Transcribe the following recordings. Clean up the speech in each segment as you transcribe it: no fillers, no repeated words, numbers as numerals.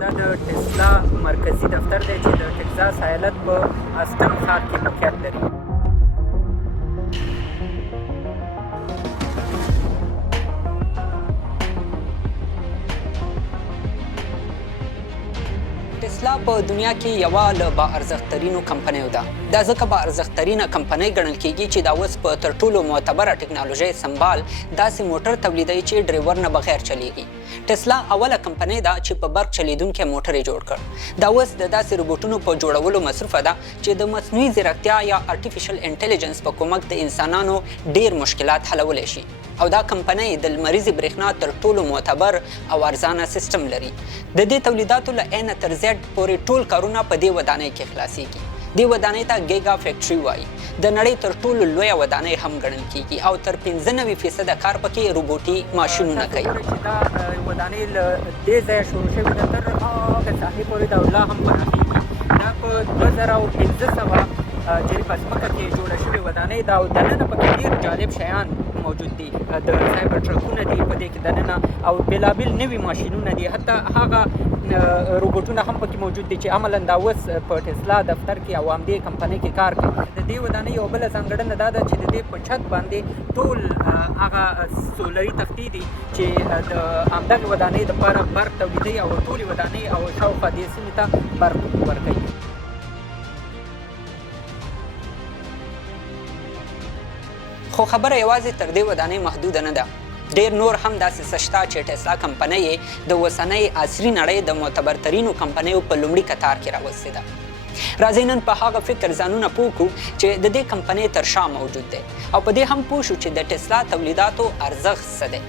دا د ټسلا مرکزي دفتر دی چې د ټکزاس ایالت په آسټن ښار کې موقعیت لري. ټسلا په دنیا کې یوه له باارزښت ترينو کمپنیو ده. دا ځکه باارزښت ترینه کمپنۍ ګڼل کیږي چې دا اوس په تر ټولو معتبره ټکنالوژۍ سمبال داسې موټر تولیدوي چې ډریور نه بغیر چلیږي. ټسلا اوله کمپنۍ ده چې په برق چلیدونکی موټر یې جوړ کړ. دا اوس د داسې روبوټونو په جوړولو مصروفه ده چې د مصنوعي ځیرکتیا یا ارټیفیشل انټیلیجنس په کومک د انسانانو ډیر مشکلات حلولی شي. او دا کمپنۍ د لمریزې برېښنا تر ټولو معتبر او ارزانه سیستم لري. د دې تولیداتو له A نه تر Z پورې ټول کارونه په دې ودانۍ کې خلاصیږي. دې ودانۍ ته ګیګا فیکټري وایي. د نړۍ تر ټولو لویه ودانۍ هم ګڼل کیږي او تر 95% کار پکې روبوټي ماشینونه کوي. دا ودانۍ له دې ځایه شروع شوې ده تر هغه ساحې پورې دا لا هم پراخیږي. دا په 2500 جریب ځمکه کې جوړه شوې ودانۍ ده او دننه پکې ډېر جالب شیان موجود دي. د سایبر ټرکونه دي په دې کې دننه او بېلابېل نوي ماشینونه دي. حتی هغه روبوټونه هم پکې موجود دي چې عملاً دا اوس په ټسلا دفتر کې او همدې کمپنۍ کې کار کوي. د دې ودانۍ یوه بله ځانګړنه دا ده چې د دې په چت باندې ټول هغه سولري تختې دي چې د همدغې ودانۍ دپاره برق تولیدوي او ټولې ودانۍ او شاوخوا دې سیمې ته برق ورکوي. خو خبره یوازې تر دې ودانۍ محدوده نه ده. ډیر نور هم داسې څه شته چې ټسلا کمپنۍ د اوسنۍ عصري نړۍ د معتبرترینو کمپنیو په لومړي کتار کې راوستې ده. راځئ نن په هغه فکر ځانونه پوه کړو چې د دې کمپنۍ تر شا موجود دی او په دې هم پوه شو چې د ټسلا تولیداتو ارزښت څه دی.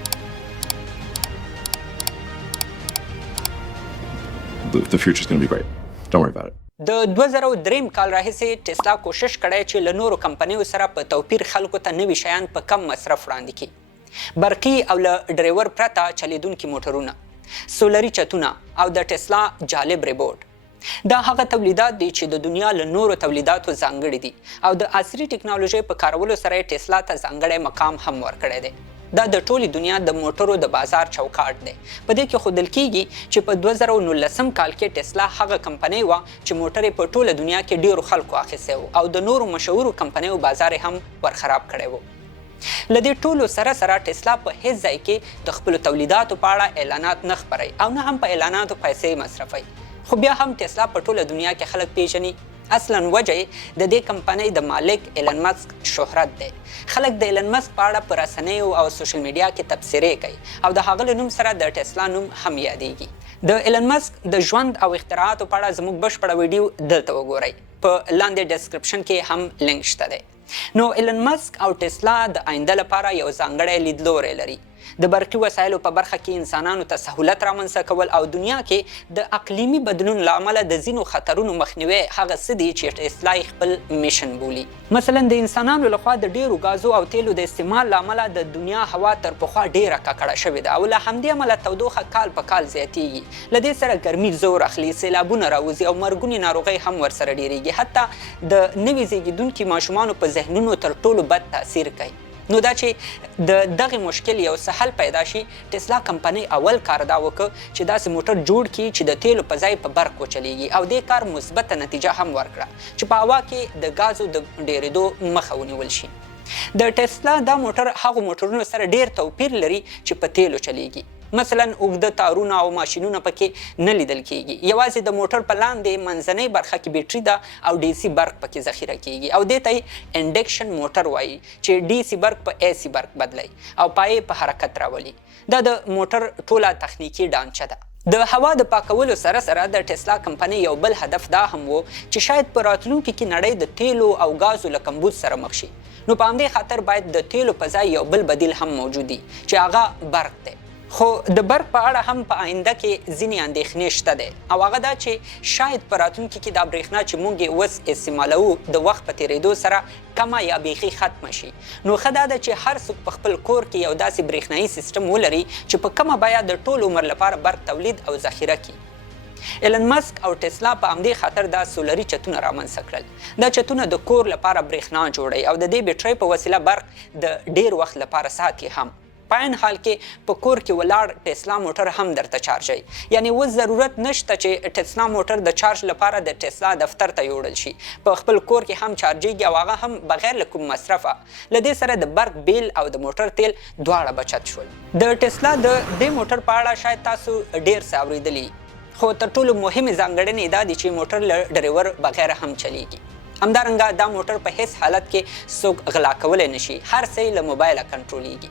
The future's going to be great. Don't worry about it. د 2003 کال راهیسې ټسلا کوشش کړی چې له نورو کمپنیو سره په توپیر خلکو ته نوي شیان په کم مصرف وړاندې کړي. برقي او له ډریور پرته چلیدونکي موټرونه، سولري چتونه او د ټسلا جالب ریبوټ. دا هغه تولیدات دي چې د دنیا له نورو تولیداتو ځانګړي دي او د عصري ټکنالوژۍ په کارولو سره یې ټسلا ته ځانګړی مقام هم ورکړی دی. دا د ټولې دنیا د موټرو د بازار چوکاټ دی. په دې کې ښودل کیږي چې په 2019 کال کې ټسلا هغه کمپنۍ وه چې موټر یې په ټوله دنیا کې ډیرو خلکو اخیستی و او د نورو مشهورو کمپنیو بازار یې هم ورخراب کړی و. له دې ټولو سره ټسلا په هیڅ ځای کې د خپلو تولیداتو په اړه اعلانات نه خپروي او نه هم په اعلاناتو پیسې مصرفوي. خو بیا هم ټسلا په ټوله دنیا کې خلک پیژني. اصلا وجه د دې کمپنۍ د مالک ایلن مسک شهرت دی. خلک د ایلن مسک په اړه په رسنیو او سوشل میډیا کې تبصرې کوي او د هغه له نوم سره د ټسلا نوم هم یادېږي. د ایلن مسک د ژوند او اختراعاتو په اړه زموږ بشپړه ویډیو دلته وګورئ. په لاندې ډسکرپشن کې هم لینک شته دی. نو ایلن مسک او ټسلا د آینده لپاره یو ځانګړی لیدلوری لري. د برقي وسایلو په برخه کې انسانانو ته سهولت رامنځته کول او دنیا کې د اقلیمي بدلون له امله د ځینو خطرونو مخنیوی هغه څه دي چې ټسلا خپل میشن بولي. مثلا د انسانانو لخوا د ډیرو غازو او تیلو د استعمال له امله د دنیا هوا تر پخوا ډیره ککړه شوې ده او له همدې امله تودوخه کال په کال زیاتیږي. له دې سره ګرمي زور اخلي، سیلابونه راوځي او مرګونې ناروغۍ هم ورسره ډیریږي. حتی د نوي زیږیدونکي ماشومانو په ذهنونو تر ټولو بد تاثیر کوي. نو دا چې د دغه مشکل یو څه حل پیدا شي، ټسلا کمپنۍ اول کار دا وکړ چې داسې موټر جوړ کړي چې د تیلو په ځای په برق وچلیږي او دې کار مثبته نتیجه هم ورکړه چې په هوا کې د غازو د ډیرېدو مخه ونیول شي. د ټسلا دا موټر هغو موټرونو سره ډیر توپیر لري چې په تیلو چلیږي. مثلا اوږده تارونه او ماشینونه پکې نه لیدل کیږي. یوازې د موټر په لاندې منځنۍ برخه کې بیټري ده او ډي سي برق پکې ذخیره کیږي او دې ته انډکشن موټر وایي چې ډي سي برق په اي سي برق بدلی او پای په حرکت راولي. دا د موټر ټوله تخنیکي ډانچه ده. د هوا د پاکولو سره د ټسلا کمپنۍ یو بل هدف دا هم و چې شاید په راتلونکي کې نړۍ د تیلو او غازو له کمبود سره مخ شي. نو په همدې خاطر باید د تیلو په ځای یو بل بدیل هم موجود وي چې هغه برق دی. خو د برق په اړه هم په آینده کې ځینې اندېښنې شته دی او هغه دا چې شاید په راتلونکي کې دا برېښنا چې موږ یې اوس استعمالوو د وخت په تېرېدو سره کمه یا بیخي ختمه شي. نو ښه دا ده چې هر څوک په خپل کور کې یو داسې برېښنایي سیستم ولري چې په کمه بیه د ټول عمر لپاره برق تولید او ذخیره کړي. ایلن مسک او ټسلا په همدې خاطر دا سولري چتونه رامنځته کړل. دا چتونه د کور لپاره برېښنا جوړوي او د دې بیټرۍ په وسیله برق د ډیر وخت لپاره ساتي هم. په عین حال کې په کور کې ولاړ ټسلا موټر هم درته چارجوي. یعنی اوس ضرورت نشته چې ټسلا موټر د چارج لپاره د ټسلا دفتر ته یوړل شي. په خپل کور کې هم چارجېږي او هغه هم بغیر له کوم مصرفه. له دې سره د برق بیل او د موټر تیل دواړه بچت شول. د ټسلا د دې موټر په اړه شاید تاسو ډېر څه اورېدلي، خو تر ټولو مهمې ځانګړنې دا دي چې موټر له ډریور بغیر هم چلیږي. همدارنګه دا موټر په هیڅ حالت کې څوک غلا کولی نشي، هر څه له موبایله کنټرولېږي.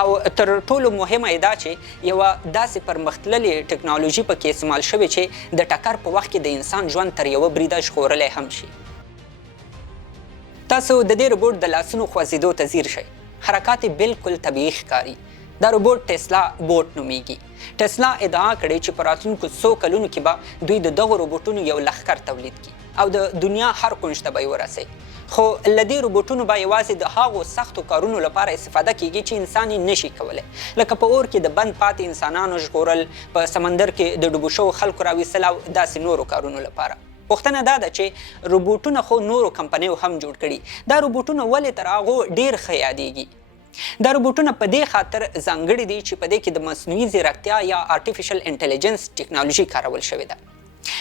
او تر ټولو مهمه دا چې یوه داسې پرمختللې ټکنالوژي پکې استعمال شوې چې د ټکر په وخت کې د انسان ژوند تر یوه بریده ژغورلی هم شي. تاسو د دې روبوټ د لاسونو خوځېدو ته ځیر شئ. حرکات یې بالکل طبیعي ښکاري. دا روبوټ ټسلا بوټ نومیږي. ټسلا ادعا کړې چې په راتلونکو څو کلونو کې به دوی د دغو روبوټونو یو لښکر تولید کړي او د دنیا هر کونج ته به یې ورسوي. خو له دې روبوټونو به یوازې د هغو سختو کارونو لپاره استفاده کیږي چې انسان یې نشي کولی، لکه په اور کې د بند پاتې انسانانو ژغورل، په سمندر کې د ډوبو شوو خلکو راویستل او داسې نورو کارونو لپاره. پوښتنه دا ده چې روبوټونه خو نورو کمپنیو هم جوړ کړي، دا روبوټونه ولې تر هغو ډېر ښه یادېږي؟ دا روبوټونه په دې خاطر ځانګړي دي چې په دې کې د مصنوعي ځیرکتیا یا آرټیفیشل انټیلیجنس ټکنالوژي کارول شوې ده.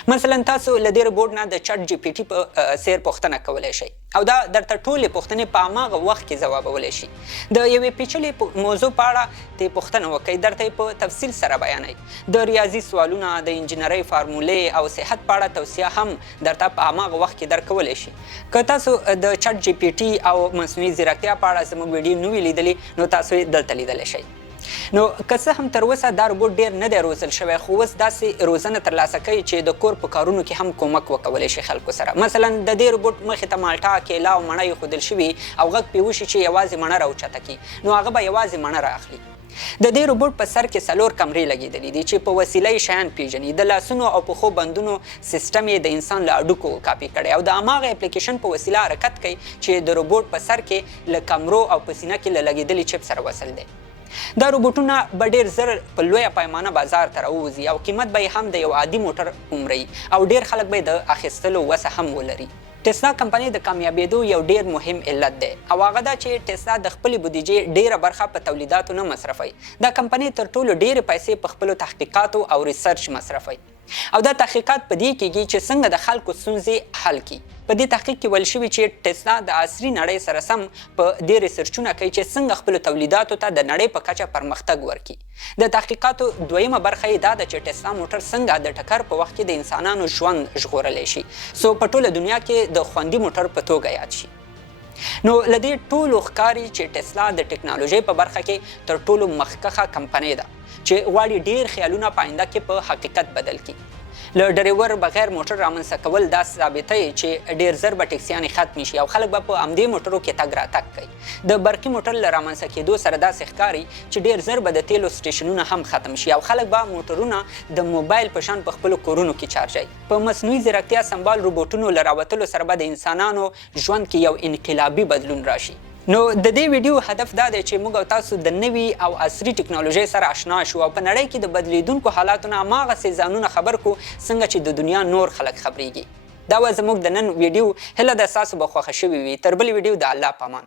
مثلا تاسو له دې روبوټ نه د چټ جی پی ټي په څیر پوښتنه کولی شئ او دا درته ټولې پوښتنې په هماغه وخت کې ځوابولی شي. د یوې پیچلې موضوع په اړه ترې پوښتنه وکئ، درته یې په تفصیل سره بیانوي. د ریاضي سوالونه، د انجینرۍ فارمولې او صحت په اړه توصیه هم درته په هماغه وخت کې درکولی شي. که تاسو د چټ جی پی ټي او مصنوعي ځیرکتیا په اړه زموږ ویډیو نه وي لیدلي نو تاسو یې دلته لیدلی شئ. نو که څه هم تر اوسه دا روبوټ ډېر نه دی روزل شوی، خو اوس داسې روزنه ترلاسه کوي چې د کور په کارونو کې هم کومک وکولی شي خلکو سره. مثلا د دې روبوټ مخې ته مالټه، کیله او مڼه ایښودل شوي او غږ پرې وشي چې یوازې مڼه راوچته کړي، نو هغه به یوازې مڼه رااخلي. د دې روبوټ په سر کې 4 کمرې لګېدلې دي چې په وسیله یې شیان پیژني. د لاسونو او پښو بندونو سیستم یې د انسان له اډوکو کاپي کړی او د هماغه اپلیکیشن په وسیله حرکت کوي چې د روبوټ په سر کې له کمرو او په سینه کې له لګېدلي چپ سره وصل دی. دا روبوټونه به ډېر زر په لویه پیمانه بازار ته راووځي او قیمت به یې هم د یو عادي موټر عمري او ډېر خلک به یې د اخیستلو وسه هم ولري. ټسلا کمپنۍ د کامیابېدو یو ډېر مهم علت دی او هغه دا چې ټسلا د خپلې بودیجې ډېره برخه په تولیداتو نه مصرفوي. دا کمپنۍ تر ټولو ډېرې پیسې په خپلو تحقیقاتو او ریسرچ مصرفوي او دا تحقیقات په دې کېږي چې څنګه د خلکو ستونزې حل کړي. په دې تحقیق کې ویل شوي چې ټسلا د عصري نړۍ سره سم په دې ریسرچونه کوي چې څنګه خپلو تولیداتو ته د نړۍ په کچه پرمختګ ورکړي. د تحقیقاتو دویمه برخه یې دا ده چې ټسلا موټر څنګه د ټکر په وخت کې د انسانانو ژوند ژغورلی شي څو په ټوله دنیا کې د خوندي موټر په توګه یاد شي. نو له دې ټولو ښکاري چې ټسلا د ټکنالوژۍ په برخه کې تر ټولو مخکښه کمپنۍ ده چې غواړي ډېر خیالونه په آینده کې په حقیقت بدل کړي. له ډریور بغیر موټر رامنځته کول دا ثابتوي چې ډېر زر به ټکسیانې ختمې شي او خلک به په همدې موټرو کې تګ راتګ کوي. د برقي موټر له رامنځته کېدو سره داسې ښکاري چې ډېر زر به د تیلو سټیشنونه هم ختم شي او خلک به موټرونه د موبایل په شان په خپلو کورونو کې چارجوي. په مصنوعي ځیرکتیا سمبال روبوټونو له راوتلو سره به د انسانانو ژوند کې یو انقلابي بدلون راشي. نو د دې ویډیو هدف دا دی چې موږ او تاسو د نوي او عصري ټکنالوژۍ سره آشنا شو او په نړۍ کې د بدلیدونکو حالاتو نه هماغسې ځانونه خبر کړو څنګه چې د دنیا نور خلک خبرېږي. دا وه زموږ د نن ویډیو. هیله ده ستاسو به خوښه شوې وي. تر بلې ویډیو د الله په امان.